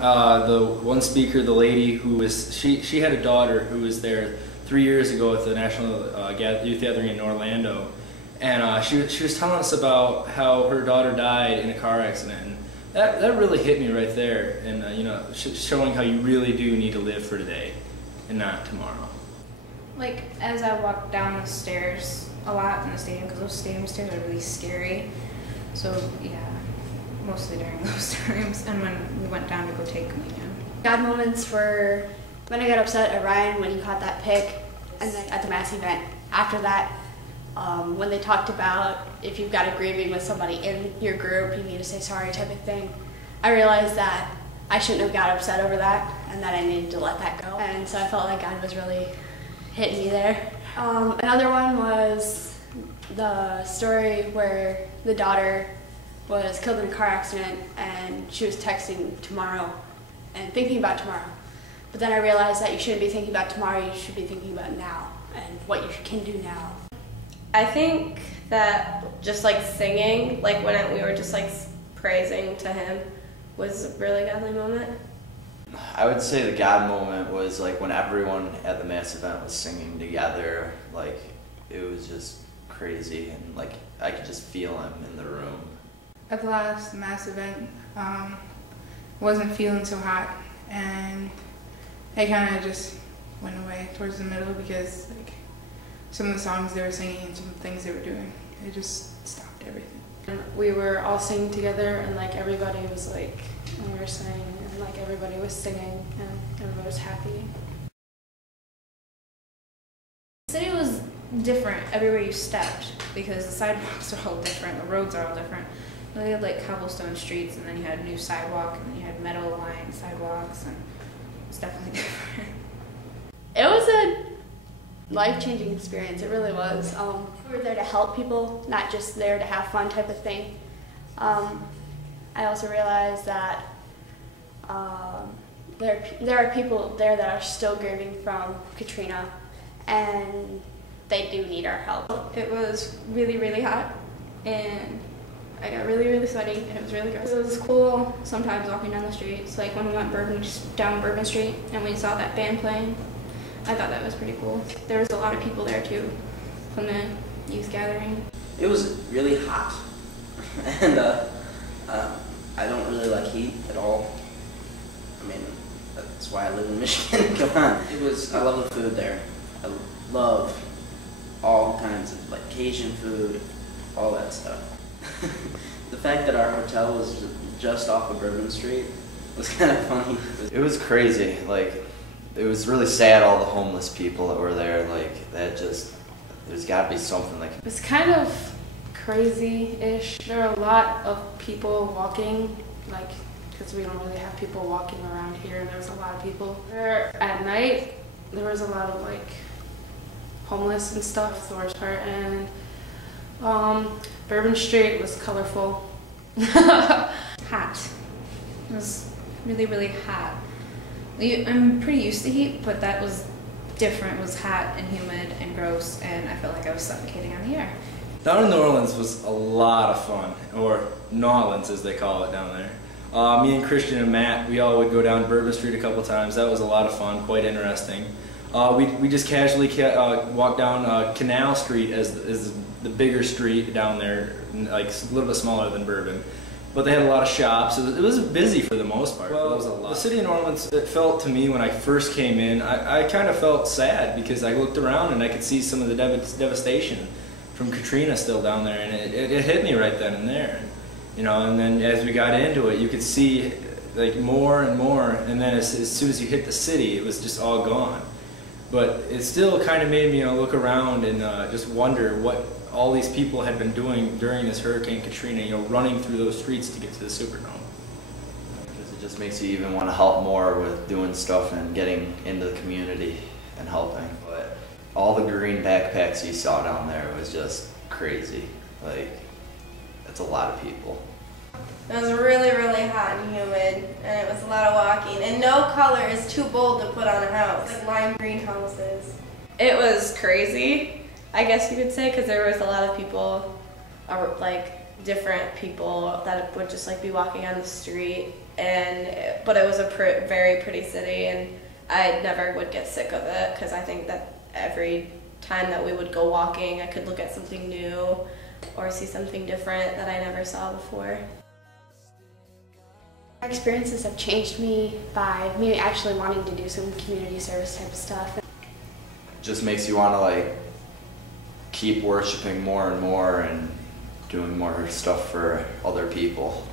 the one speaker, the lady who was, she had a daughter who was there 3 years ago at the National Youth Gathering in Orlando, and she was telling us about how her daughter died in a car accident. And that really hit me right there, and you know, showing how you really do need to live for today and not tomorrow. Like, as I walked down the stairs a lot in the stadium, because those stadium stairs are really scary, so yeah, mostly during those times, and when we went down to go take communion. God moments were when I got upset at Ryan when he caught that pick, and then at the mass event after that, when they talked about if you've got a grieving with somebody in your group, you need to say sorry type of thing. I realized that I shouldn't have got upset over that, and that I needed to let that go. And so I felt like God was really hitting me there. Another one was the story where the daughter was killed in a car accident, and she was texting tomorrow and thinking about tomorrow. But then I realized that you shouldn't be thinking about tomorrow, you should be thinking about now and what you can do now. I think that just like singing, like when we were just like praising to him, was a really godly moment. I would say the God moment was like when everyone at the mass event was singing together. Like, it was just crazy, and like I could just feel him in the room. At the last mass event, wasn't feeling so hot, and I kind of just went away towards the middle because like some of the songs they were singing and some of the things they were doing, it just stopped everything. And we were all singing together, and like everybody was like, and we were singing, and like everybody was singing, and everybody was happy. The city was different everywhere you stepped because the sidewalks are all different, the roads are all different. They had like cobblestone streets, and then you had a new sidewalk, and then you had metal lined sidewalks, and it's definitely different. It was a life-changing experience, it really was. We were there to help people, not just there to have fun type of thing. I also realized that there are people there that are still grieving from Katrina, and they do need our help. It was really, really hot, and I got really, really sweaty, and it was really gross. It was cool sometimes walking down the streets, like when we went down Bourbon Street and we saw that band playing. I thought that was pretty cool. There was a lot of people there too from the youth gathering. It was really hot, and I don't really like heat at all. I mean, that's why I live in Michigan. Come on. I love the food there. I love all kinds of like Cajun food, all that stuff. The fact that our hotel was just off of Bourbon Street was kind of funny. It was crazy. Like, it was really sad, all the homeless people that were there. Like, there's got to be something like. It was kind of crazy-ish. There were a lot of people walking, like, because we don't really have people walking around here. There was a lot of people there at night. There was a lot of like homeless and stuff. Thor's part, and Bourbon Street was colorful. Hot. It was really, really hot. I'm pretty used to heat, but that was different. It was hot and humid and gross, and I felt like I was suffocating on the air. Down in New Orleans was a lot of fun, or Nawlins as they call it down there. Me and Christian and Matt, we all would go down Bourbon Street a couple times. That was a lot of fun, quite interesting. We just casually walked down Canal Street as the bigger street down there, like a little bit smaller than Bourbon. But they had a lot of shops. It was busy for the most part. Well, the city of New Orleans, it felt to me when I first came in, I kind of felt sad because I looked around and I could see some of the devastation from Katrina still down there, and it hit me right then and there. You know, and then as we got into it, you could see like more and more, and then as soon as you hit the city, it was just all gone. But it still kind of made me, you know, look around and just wonder what all these people had been doing during this Hurricane Katrina, you know, running through those streets to get to the Superdome. Because it just makes you even want to help more with doing stuff and getting into the community and helping. But all the green backpacks you saw down there was just crazy. Like, that's a lot of people. It was really, really hot and humid, and it was a lot of walking. And no color is too bold to put on a house, like lime green houses. It was crazy, I guess you could say, because there was a lot of people like different people that would just like be walking on the street, but it was a very pretty city, and I never would get sick of it because I think that every time that we would go walking, I could look at something new or see something different that I never saw before. My experiences have changed me by me actually wanting to do some community service type of stuff. Just makes you want to like keep worshiping more and more and doing more stuff for other people.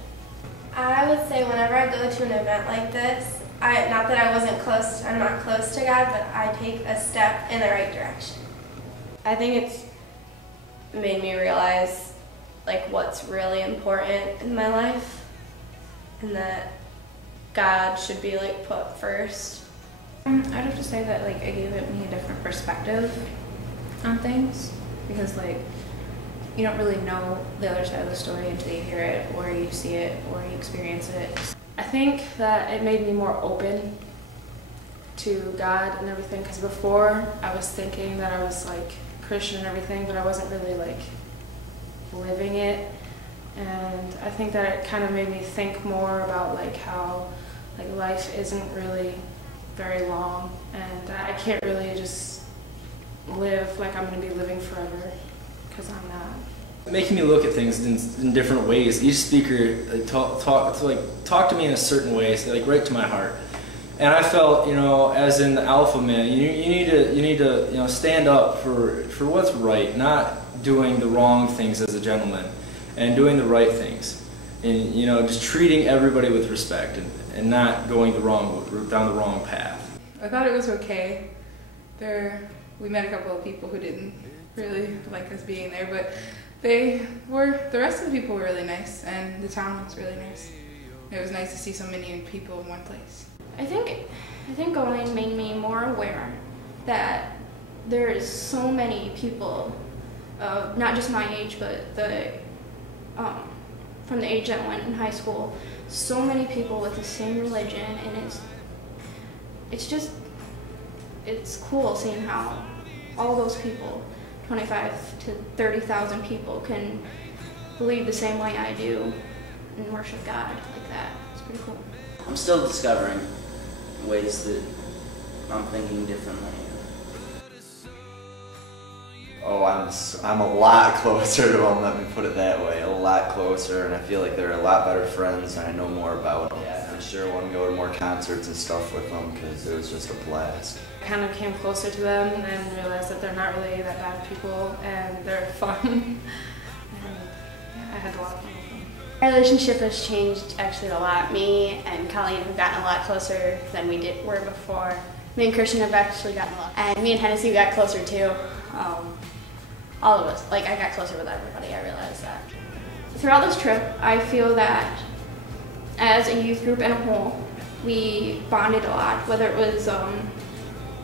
I would say whenever I go to an event like this, not that I'm not close to God, but I take a step in the right direction. I think it's made me realize like what's really important in my life, and that God should be like put first. I'd have to say that like it gave me a different perspective on things, because like you don't really know the other side of the story until you hear it or you see it or you experience it. I think that it made me more open to God and everything, because before I was thinking that I was like Christian and everything, but I wasn't really like living it. And I think that it kind of made me think more about like how like life isn't really very long, and I can't really just live like I'm going to be living forever, because I'm not. Making me look at things in different ways. Each speaker like, talk to me in a certain way, so, like right to my heart. And I felt, as in the alpha man, you need to stand up for what's right, not doing the wrong things as a gentleman, and doing the right things, and just treating everybody with respect, and not going down the wrong path. I thought it was okay. We met a couple of people who didn't really like us being there, but the rest of the people were really nice, and the town was really nice. It was nice to see so many people in one place. I think going made me more aware that there is so many people, not just my age, but from the age that I went in high school, so many people with the same religion, and it's cool seeing how all those people, 25 to 30,000 people, can believe the same way I do and worship God like that. It's pretty cool. I'm still discovering ways that I'm thinking differently. Oh, I'm a lot closer to them, let me put it that way, a lot closer, and I feel like they're a lot better friends and I know more about them. Yeah, for sure want to go to more concerts and stuff with them because it was just a blast. I kind of came closer to them and realized that they're not really that bad people, and they're fun. And yeah, I had a lot of fun with them. Our relationship has changed actually a lot. Me and Colleen have gotten a lot closer than we were before. Me and Christian have actually gotten a lot. And me and Hennessy got closer too. All of us. Like, I got closer with everybody, I realized that. Throughout this trip, I feel that as a youth group in a whole, we bonded a lot, whether it was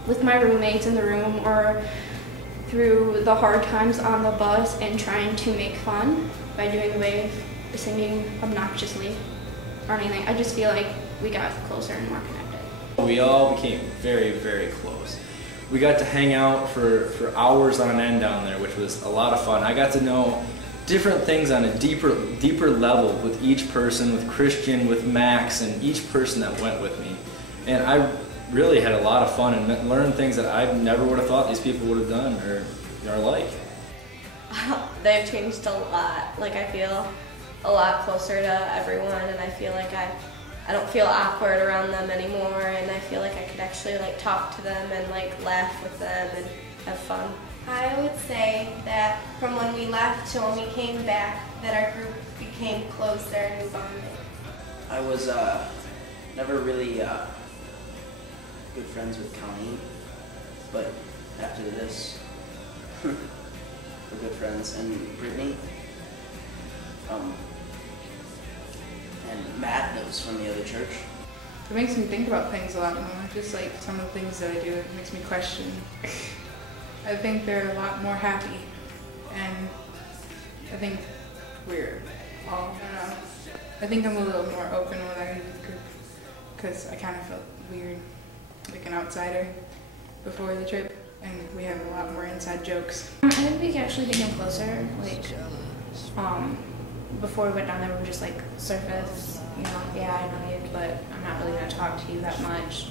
with my roommates in the room or through the hard times on the bus and trying to make fun by doing the wave, singing obnoxiously or anything. I just feel like we got closer and more connected. We all became very, very close. We got to hang out for hours on end down there, which was a lot of fun. I got to know different things on a deeper level with each person, with Christian, with Max, and each person that went with me. And I really had a lot of fun and learned things that I never would have thought these people would have done or like. They've changed a lot. Like, I feel a lot closer to everyone, and I feel like I don't feel awkward around them anymore, and I feel like I could actually like talk to them and like laugh with them and have fun. I would say that from when we left to when we came back, that our group became closer and we bonded. I was never really good friends with Colleen, but after this, we're good friends. And Brittany, and Matt, that was from the other church. It makes me think about things a lot more, just like some of the things that I do, it makes me question. I think they're a lot more happy, and I think we're all, I don't know, I think I'm a little more open with our youth group, because I kind of felt weird, like an outsider before the trip, and we have a lot more inside jokes. I think we actually became closer, like, before we went down there, we were just like surface, you know, yeah, I know you, but I'm not really going to talk to you that much.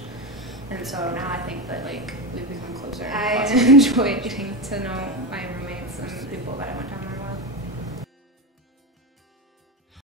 And so now I think that like we've become closer. I enjoy getting to know my roommates and the people that I went to